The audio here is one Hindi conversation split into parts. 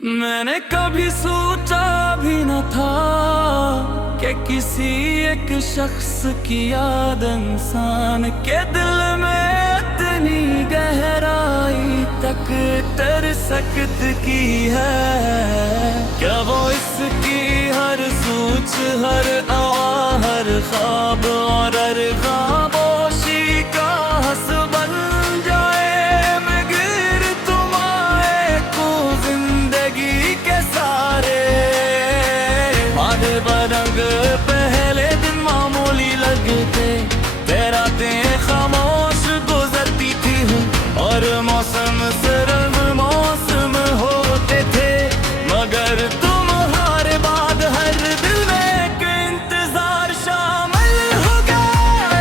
मैंने कभी सोचा भी न था कि किसी एक शख्स की याद इंसान के दिल में इतनी गहराई तक तर सकत की है। क्या वो इसकी हर सोच, हर आवा, हर ख्वाब और हर खामोशी का हंस बन जाए। मगर तुम आए को जिंदगी के सारे आधे बरंग पहले दिन मामूली लगते, तेरा दिन खामोश गुजरती थी और मौसम सिर्फ मौसम होते थे। मगर तुम्हारे बाद हर दिल में एक इंतजार शामिल हो गया।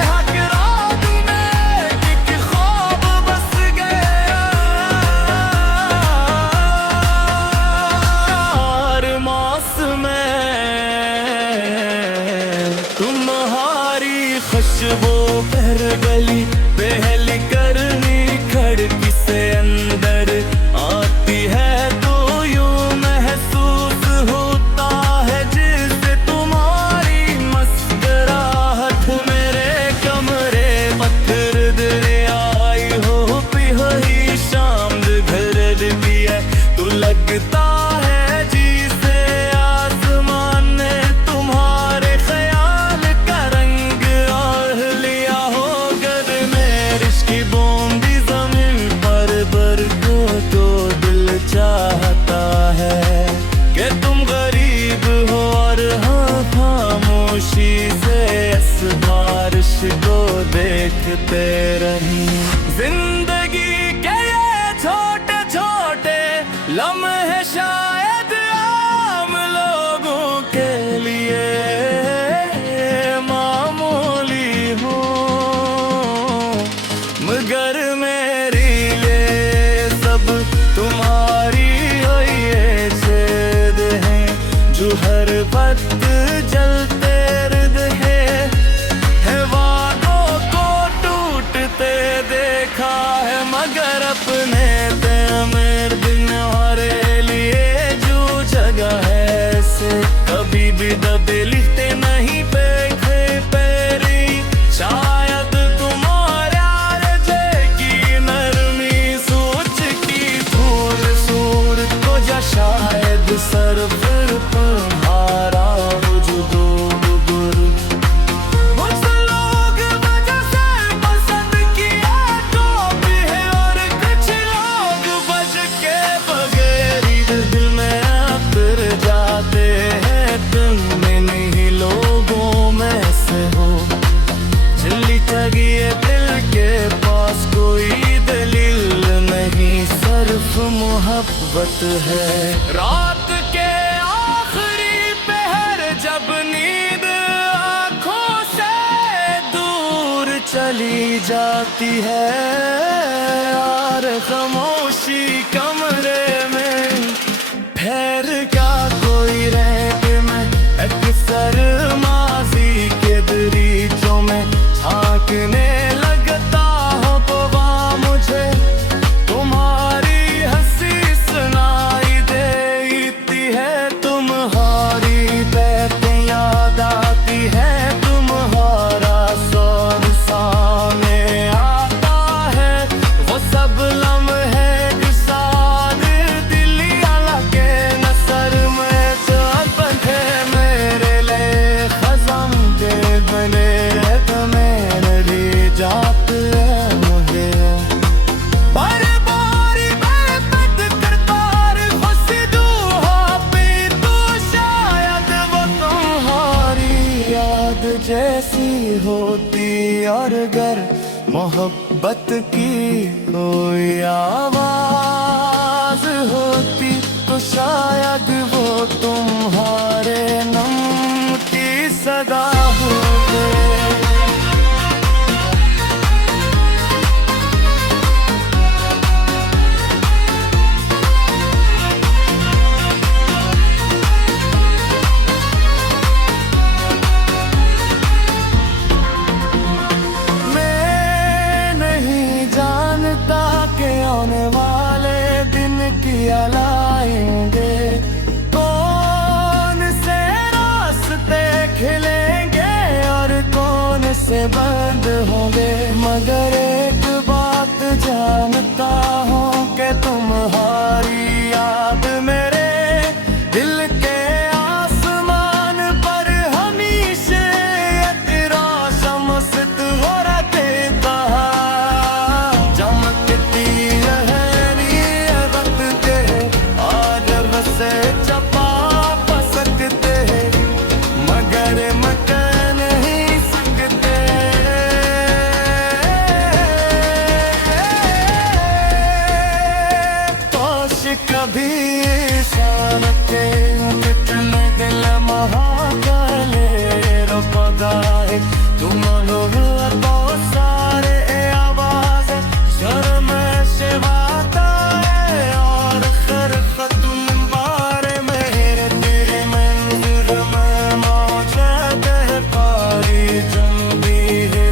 हक रात में एक ख्वाब बस गया। हर मौसम तुम्हारी खुशबू पर गली पहली करनी खिड़की से अंदर आती है तो यूं महसूस होता है जैसे तुम्हारी मुस्कुराहट मेरे कमरे पत्थर दे आई हो पिही शाम घर भी है तो लगता है जिसे आसमान ने तुम्हारे ख्याल का रंग और लिया हो। गर में रिश्की बूंदी जमीन पर बरको तो दिल चाहता है कि तुम गरीब हो और हाँ खामोशी से इस बारिश को देखते रही। जिंदगी के ये छोटे छोटे लम्हे शायद आम लोगों के लिए मामूली हो, मगर मेरे लिए सब तुम्हारी ये जिद है जो हर वक्त जलते है वादों को टूटते देखा है। मगर अपने मेरे दिन हमारे लिए जो जगह है से कभी भी दबे लिखते नहीं पेखे पैरी। शायद तुम्हारे की नरमी सोच की धूल सूर को जा शायद सर पर तुम्हारा वजूदो गुरु कुछ लोग वजह से पसंद किया तो भी है और कुछ लोग बच के बगैर दिल में फिर जाते हैं। तुम नहीं लोगों में से हो जल्दी ठगिए दिल के पास कोई दलील नहीं सिर्फ मोहब्बत है। रात के आखिरी पहर जब नींद आँखों से दूर चली जाती है और खामोशी कमरे में ठहर का कोई रैक में अक्सर माजी के दरीचों में झांकने लगता हो तो वहाँ मुझे तुम्हारी हंसी सुनाई देती है। तुम्हारी बातें याद आती है, तुम्हारा सौर सामने आता है। वो सब लम्हे जो साद दिलिया लगे नसर में जो बंधे मेरे लिए खज़म के बने तो मेरी जात है मुझे बार बारी बेपत करतार खुश दुआ पे तो शायद वो तुम्हारी याद जैसी होती और अगर मोहब्बत की कोई आवाज होती तो शायद वो तुम्हारे नाम की सदा होती। मैं नहीं जानता कि आने वाले दिन किया लाएंगे तुम हो बहुत सारे आवाज शर्म शिवाता है और खर तुम बारे मेरे तेरे मंदिर में मौजूद है पारी जम भी है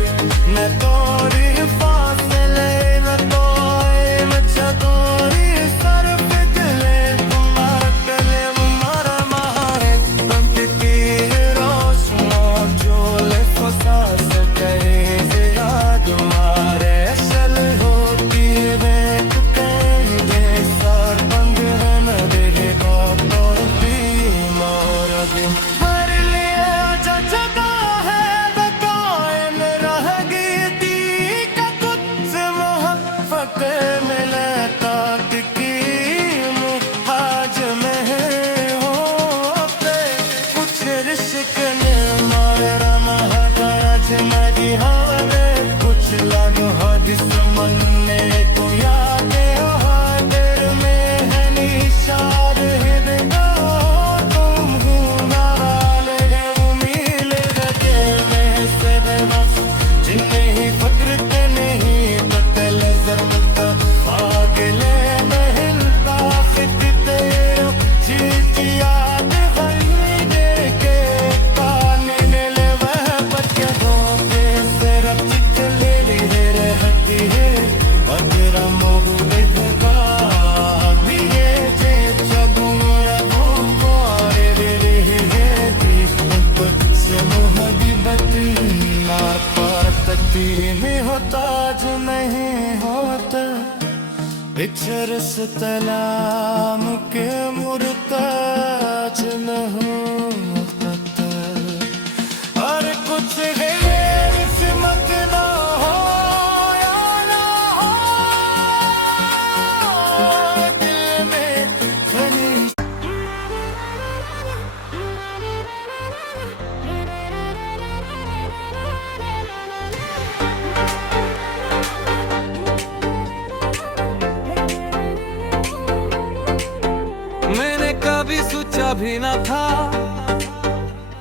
मैं तोरी फासले में तो मैं चतोरी सर पे दिले तुम्हारा गले तुम्हारा मारे बनती रोशनो जो ले फसा सके याद मारे सल होती है तेरे सार बंद है मैं तेरे बातों की मोर दिन हर लिए जगा है कायम रह गई थी का कुछ मोहब्बत मिले ताक की आज में होते कुछ रिश्क ने मारा महाराज मेरी हारे कुछ लागो हदिस मन ने तो याद हादर में है निशार है तुम हूँ नाल है उम्मीद रखे में से बस जिन्हें ही फक्र के नहीं बदल जरूरत आगले महलता फित तेरो चीज याद हई के काने ले वह बच्चे धोखे से रब चित ले रहती है अजरा मोह विधवा भी है जे चबुरा वो रे है दी से मोहब्बत ना पाती में होता जो नहीं होता बिछर सलाम के मुरताज न होता और कुछ है किस्मत ना हो या ना हो दिल में खली मैंने कभी सोचा भी न था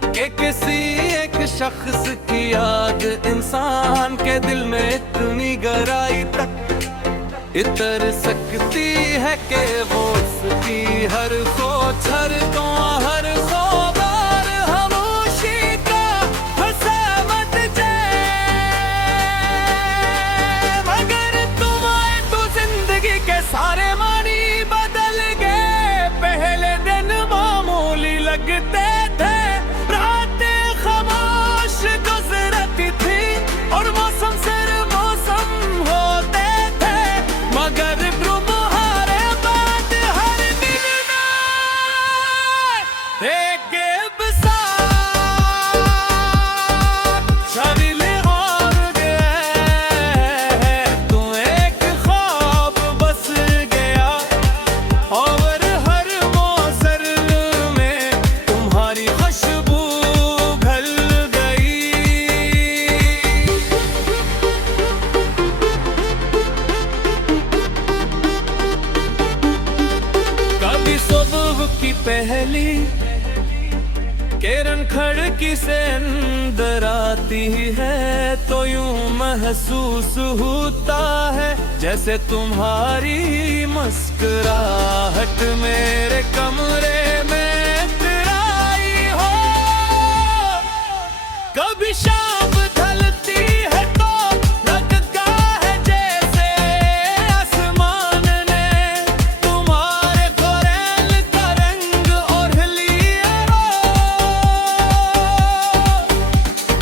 कि किसी एक शख्स की याद इंसान के दिल में इतनी गहराई तक इतर सकती है कि वो उसकी हर सोच हर दुआ हर खबर खामोशी का हसामत मगर तुम आए तो जिंदगी के सारे मानी बदल गए पहले दिन मामूली लगते थे रातें खामोश गुजरती थी और मौसम सिर्फ मौसम होते थे मगर तुम्हारे बाद हर दिन में एक शरीर और गए तू एक ख्वाब बस गया और हर मौसर में तुम्हारी खुशबू घल गई कभी सुबह की पहली किरण खिड़की से अंदर आती है तो यूं महसूस होता है जैसे तुम्हारी मुस्कुराहट मेरे कमरे में तेराई हो कभी शाम ढलती है तो लगता है जैसे आसमान ने तुम्हारे गोरेल का रंग ओढ़ लिया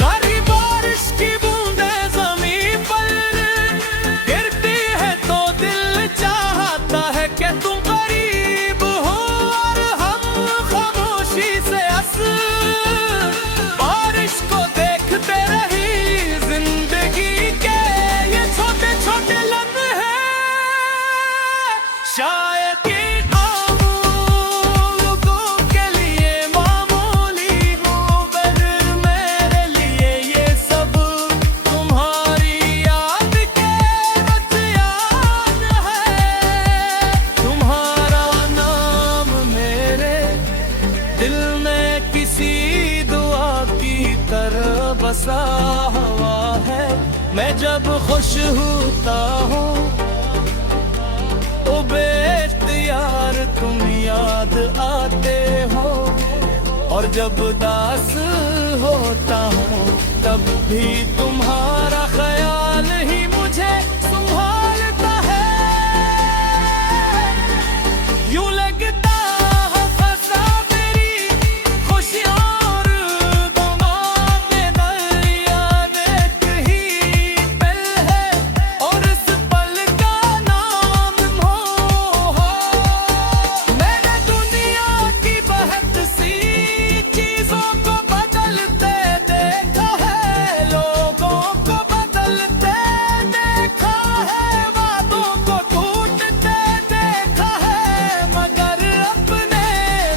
कारी बारिश की बूंदें ज़मीन पर गिरती है तो दिल चाहता है कि तुम करीब हो सा हवा है। मैं जब खुश होता हूँ ओ बेख्तियार तुम याद आते हो, और जब उदास होता हूँ तब भी तुम्हारा ख्याल ही मुझे संभालता है। यूं लगता है फंसा मेरी खुशियाँ और गमों में दरिया में कहीं पल है, और इस पल का नाम मोह। मैंने दुनिया की बहुत सी चीजों को बदलते देखा है, लोगों को बदलते देखा है, वादों को टूटते देखा है, मगर अपने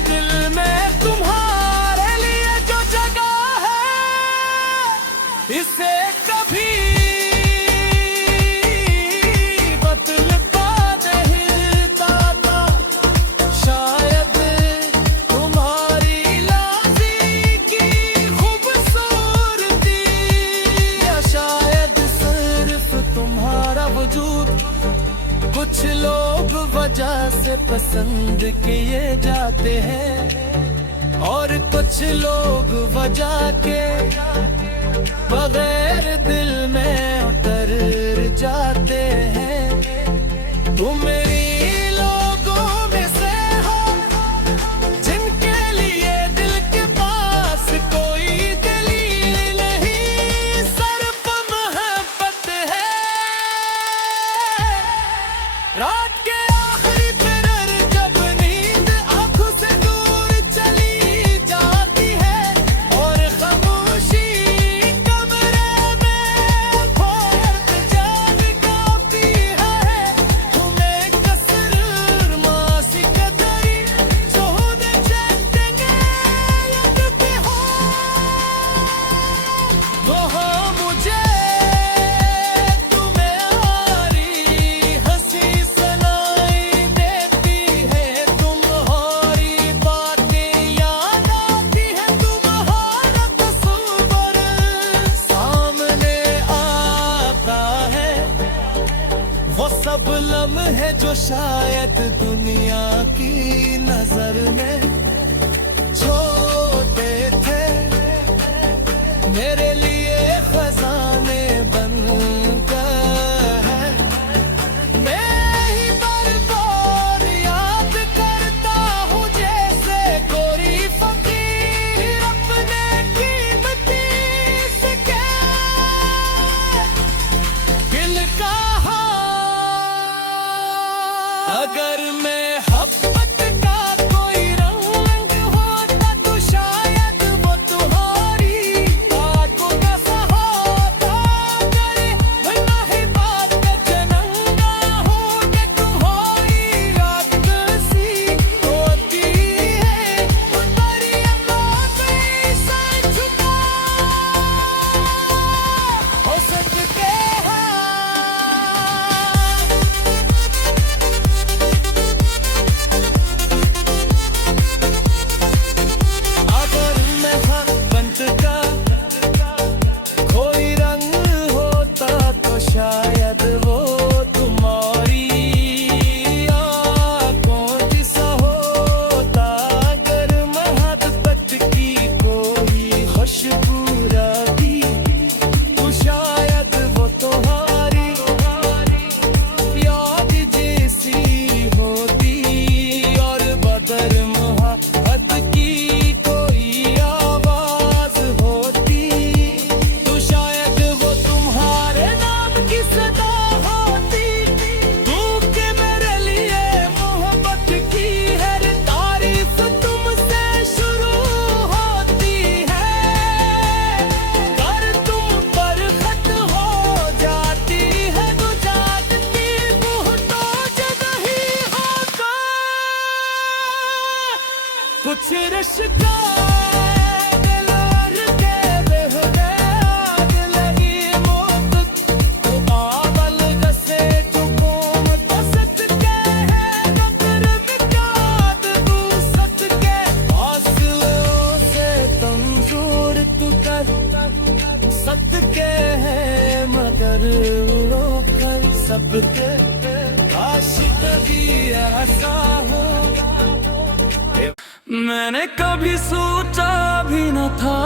दिल में तुम्हारे लिए जो जगह है इसे कभी बदलता नहीं दाता। शायद तुम्हारी लाज़ी की खूबसूरती, या शायद सिर्फ तुम्हारा वजूद। कुछ लोग वजह से पसंद किए जाते हैं, और कुछ लोग वजह के बगैर दिल में उतर जाते हैं। तुम मेरी लोगों में से हो जिनके लिए दिल के पास कोई दलील नहीं, सिर्फ मोहब्बत है। रात के आखिरी पहर जब नींद आंखों से दूर चली जाती है, और खामोशी कमरे में फोर्ट जाग गाती है, तुम्हें कसर मासी कदरी जोद चेतेंगे यदि हो वो मुझे तुम्हारी हंसी सुनाई देती है, तुम्हारी बातें याद आती है, तुम्हारा तस्वीर सामने आता है। वो सब लम्हे जो शायद दुनिया की नजर में छोटे थे, मेरे लिए खजाने बन गए हैं। मैं ही बार-बार याद करता हूँ जैसे कोई फकीर अपने कीमती सिक्के दिल का हार। अगर मैं मोहब्बत का कोई रंग होता तो शायद वो तुम्हारी बातों का सहारा करे, वरना ही बात का जनंगा हूँ कि तुम्हारी याद सी होती है, तुम्हारी अम्मा से झुका हो सकते हैं। अगर मैं मोहब्बत का कोई रंग होता तो शायद वो तुम्हारी आंखों जैसा होता। अगर मोहब्बत की कोई खुशबू रहती तो शायद वो तुम्हारी याद जैसी होती, और बदर मोहब्बत की कोई आवाज होती तो शायद वो तुम्हारे नाम की सदा होती। तू के मेरे लिए मोहब्बत की हर तारीफ तुमसे शुरू होती है, कर तुम पर खत हो जाती है, तो जागती मुहताज नहीं होता। कुछ रिश्ता दिलार के बेहुदे आग लगी मौत, तो आवल गसे चुकोम तो सच के है, नफर बिकाद तू सच के फासलों से तंजूर तू कर सबके, काश कभी ऐसा हो। मैंने कभी सोचा भी न था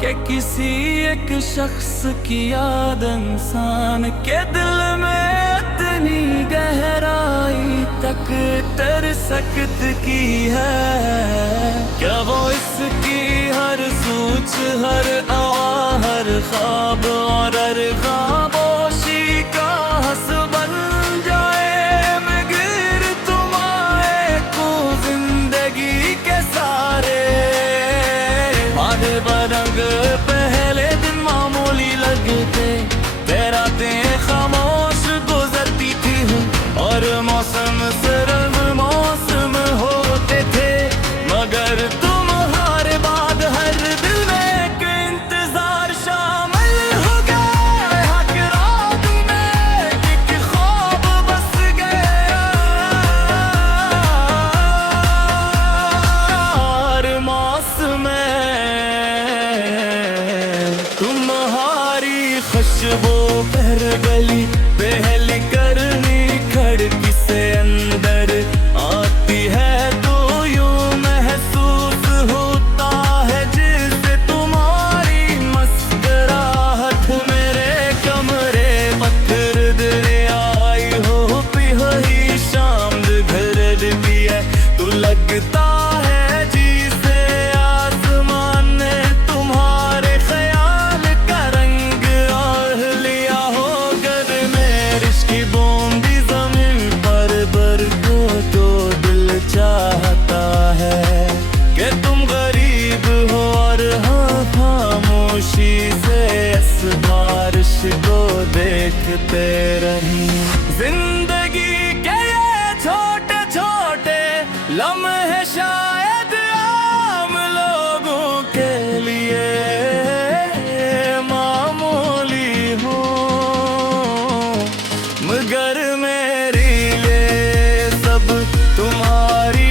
कि किसी एक शख्स की याद इंसान के दिल में इतनी गहराई तक तर सकती है। क्या वो इसकी हर सोच, हर आवा, हर ख्वाब और हर खामोशी का हंस बन जाए। मगर तुम आए को जिंदगी के सारे आधे बरंग पहले दिन मामूली लगते, रातें खामोश गुजरती थी और मौसम सर्द मौसम होते थे। मगर तुम्हारे बाद हर दिल में एक इंतजार शामिल हो गया। हक रात में एक ख्वाब बस गया। हर मौसम तुम्हारी खुशबू पर गली पहली करनी खिड़की से अंदर आती है तो यूं महसूस होता है जैसे तुम्हारी मुस्कुराहट मेरे कमरे पत्थर दे आई हो। पिही शाम घर भी है तो लगता है जिसे आसमान ने तुम्हारे ख्याल का रंग और लिया हो। घर में रिश्की बूंदी जमीन पर बरको तो दिल चाहता है कि तुम गरीब हो और हाँ खामोशी से इस बारिश को देखते रही। जिंदगी के ये छोटे छोटे लम्हे शायद आम लोगों के लिए मामूली हो, मगर मेरे लिए सब तुम्हारी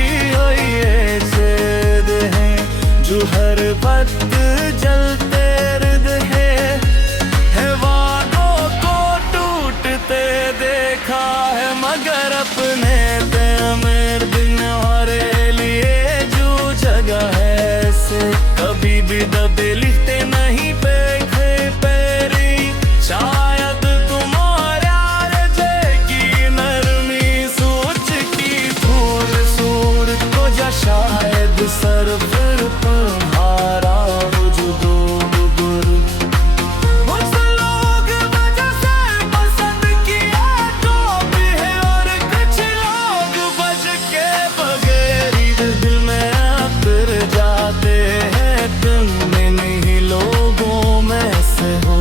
ये जिद है जो हर वक्त जलते रहते है। वादों को टूटते देखा है मगर अपने मेरे दिन हमारे लिए जो जगह है से कभी भी दबे लिखते नहीं पेखे पैरी। शायद तुम्हारे आरज़े की नरमी सोच की फूल सूर को जा शायद सर पर तुम्हारा वजूद गुरु। कुछ लोग वजह से पसंद किया तो भी है और कुछ लोग बच के बगैर दिल में उतर जाते हैं। तुम नहीं लोगों में से हो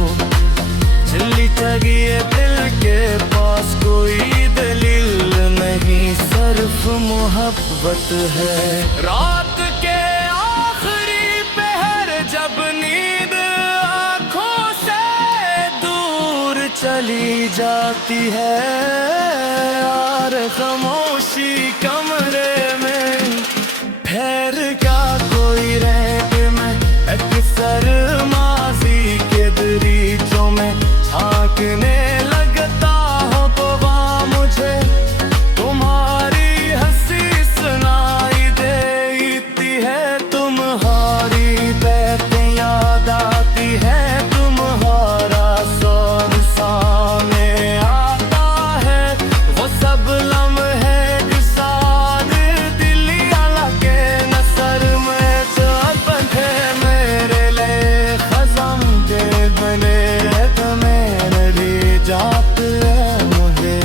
जल्दी चाहिए दिल के पास कोई दलील नहीं, सिर्फ मोहब्बत है। रात के आखिरी पहर जब नींद आँखों से दूर चली जाती है और खामोशी कमरे में ठहर का कोई रैक में अक्सर माजी के दरीचों में झांकने लगता हो तो वहाँ मुझे तुम्हारी हंसी सुनाई देती है। तुम्हारी बातें याद आती है, तुम्हारा सौर सामने आता है। वो सब लम्हे जो साथ दिलिया लगे नसर में जो बंधे मेरे लिए खज़म के बने तो मेरी जात है मुझे।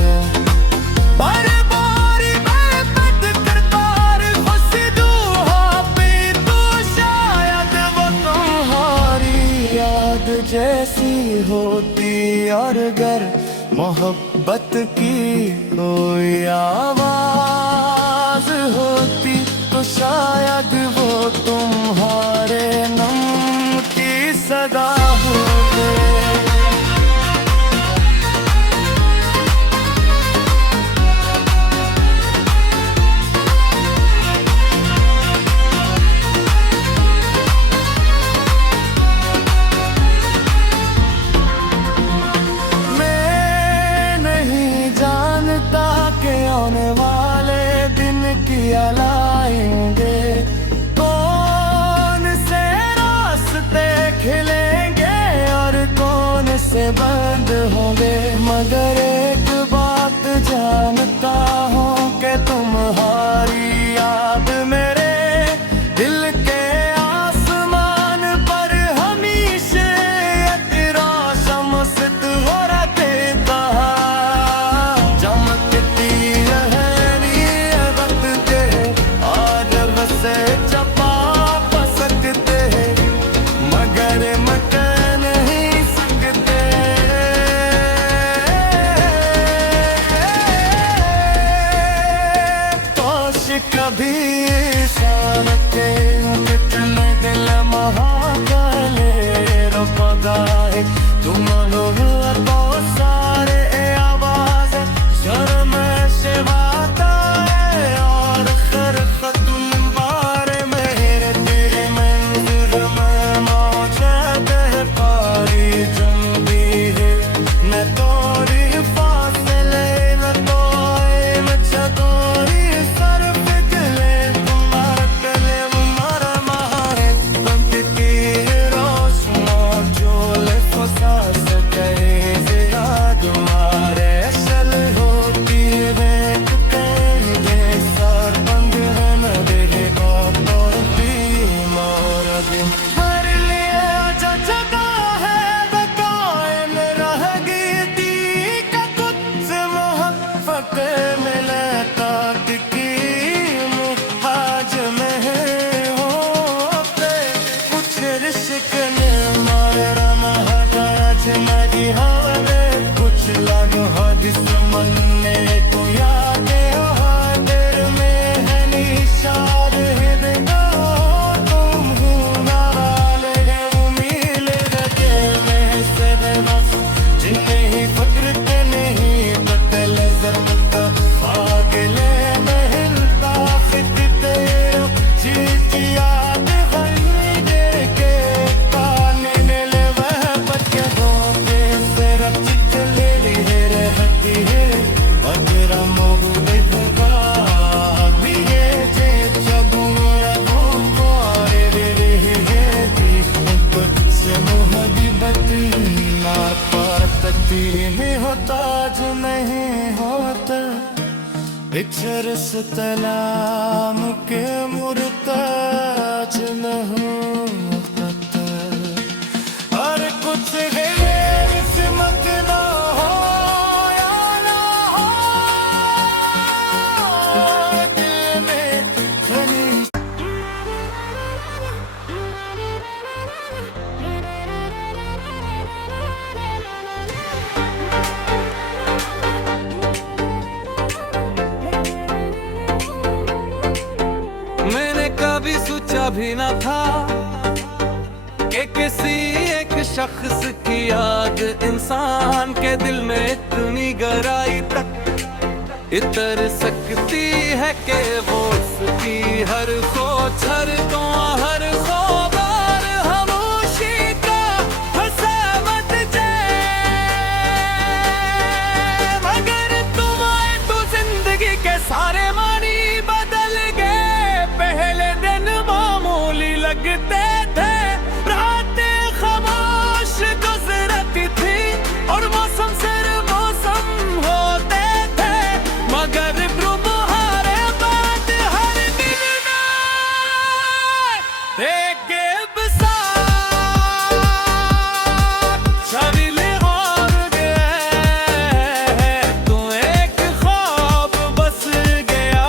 बार बार मैं पद करतार खुश दुआ पे तो शायद वो तुम्हारी याद जैसी होती और अगर मोहब्बत की कोई आवाज होती तो शायद वो तुम्हारे नाम की सदा होती। इचरस तलाम के मुरताज न हूँ और कुछ है किस्मत ना हो या ना हो दिल में खलीज मैंने कभी सोचा भी न था कि किसी एक शख्स की याद इंसान के दिल में इतनी गहराई तक इतर सकती है कि वो उसकी हर सोच हर दुआ हर खबर खामोशी का हसामत मगर तुम आए तो जिंदगी के सारे मानी बदल गए। पहले दिन मामूली लगते थे, रातें खामोश गुजरती थी और मौसम सिर्फ मौसम होते थे, मगर तुम्हारे बाद हर दिन में एक बसात छबीले और गए। तू एक ख्वाब बस गया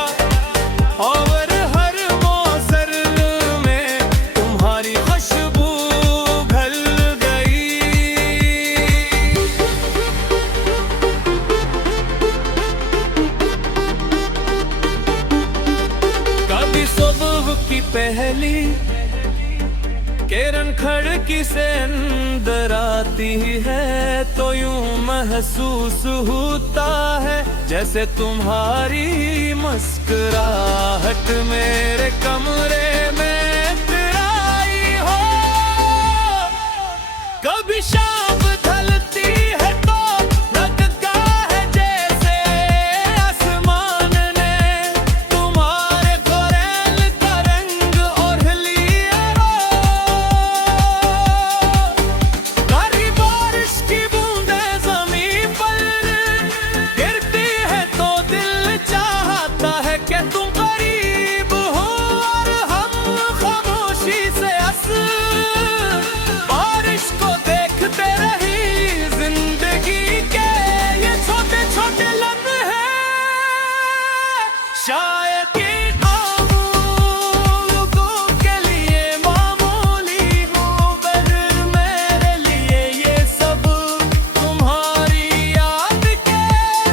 और हर मौसर में तुम्हारी खुशबू घल गई। कभी सुबह की पहली किरण खिड़की से अंदर आती है तो यूं महसूस होता है जैसे तुम्हारी मुस्कुराहट मेरे कमरे में आई हो। कभी शाम ढलती है तो लगता है जैसे आसमान ने तुम्हारे गोरेल का रंग ओढ़ लिया हो। कारी बारिश की बूंदें ज़मीन पर गिरती है तो दिल चाहता है कि तुम करीब हो और हम खामोशी से बारिश को देखते रही। जिंदगी के ये छोटे छोटे लम्हे शायद कि आम लोगों के लिए मामूली हो, मगर मेरे लिए ये सब तुम्हारी याद के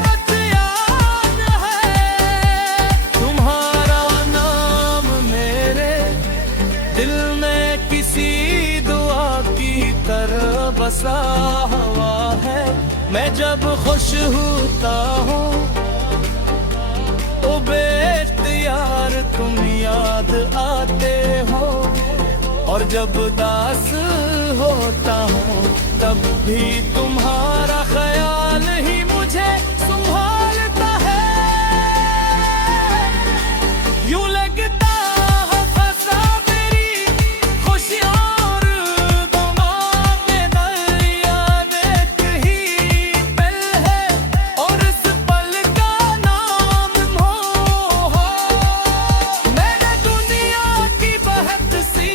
रतियान है। तुम्हारा नाम मेरे दिल में किसी दुआ की तरह बसा हुआ है। मैं जब खुश होता हूँ ओ बेख्तियार तुम याद आते हो, और जब उदास होता हूँ तब भी तुम्हारा ख्याल ही मुझे संभालता है। यूं लगता है फंसा मेरी खुशियाँ और गमों में दरिया एक ही पल है और इस पल का नाम मोह। मैंने दुनिया की बहुत सी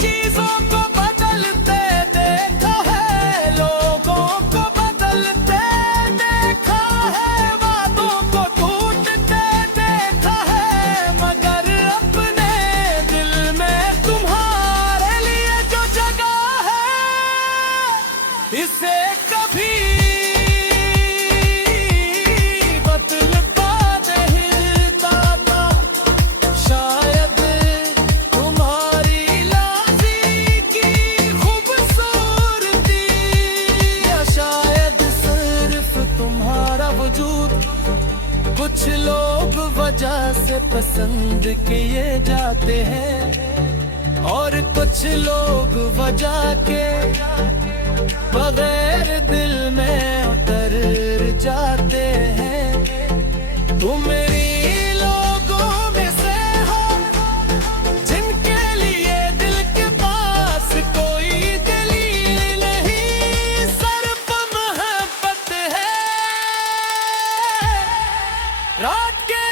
चीजों को बदलते देखा है, लोगों को बदलते देखा है, वादों को टूटते देखा है, मगर अपने दिल में तुम्हारे लिए जो जगह है इसे कभी बदलता नहीं दाता। शायद तुम्हारी लाजी की खूबसूरती या शायद सिर्फ तुम्हारा वजूद कुछ लोग वजह से पसंद किए जाते हैं और कुछ लोग वजह के बगैर दिल में उतर जाते हैं। तुम मेरी लोगों में से हो जिनके लिए दिल के पास कोई दलील नहीं, सिर्फ मोहब्बत है। रात के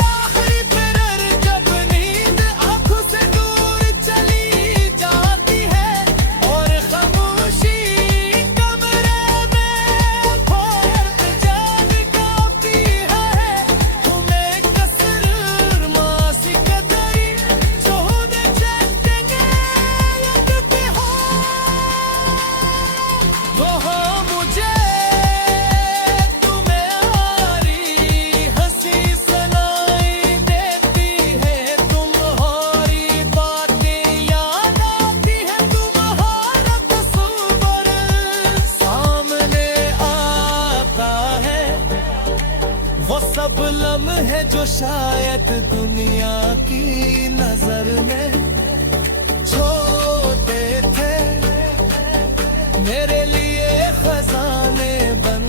शायद दुनिया की नजर में छोटे थे, मेरे लिए खजाने बन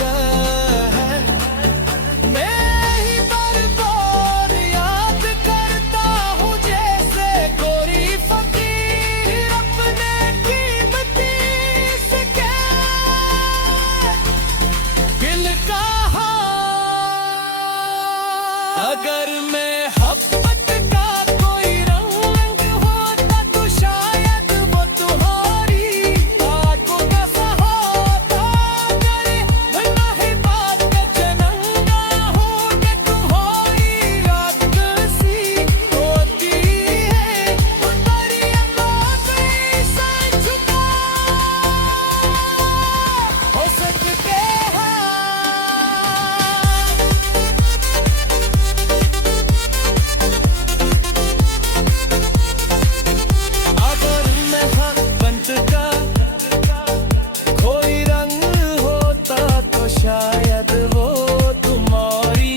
गए। मैं ही बार-बार याद करता हूँ जैसे कोई फकीर अपने कीमती से दिल का अगर मैं मोहब्बत का कोई रंग होता तो शायद वो तुम्हारी आंखों का सा होता। करे वरना ही बात का चनंगा हूँ कि तुम्हारी याद सी होती है। तुम्हारी आवाज़ ऐसा झुका हो सकते हैं। शायद वो तुम्हारी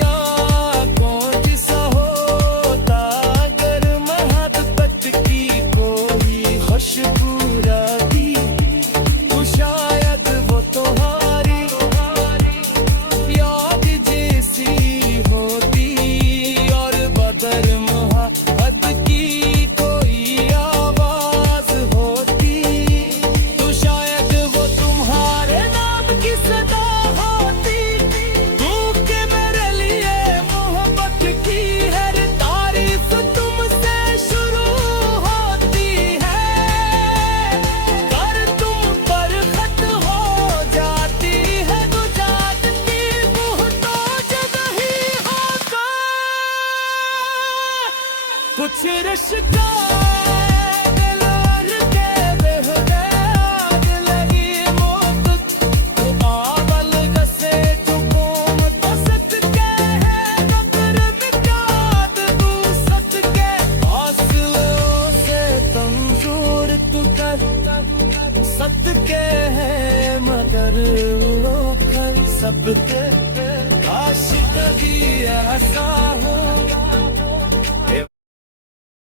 आंखों जैसा होता। अगर मोहब्बत की कोई खुशबू रहती तो शायद वो तुम्हारी याद जैसी होती। और बदर मोहब्बत की कोई आवाज होती तो शायद वो तुम्हारे की सदा होती। तू के मेरे लिए मोहब्बत की हर तारीफ तुमसे शुरू होती है। कर तुम पर खत हो जाती है तो जात की मुहताज नहीं होता। कुछ रिश्ता सबके हैं मगर वो कर सबके आशिक भी ऐसा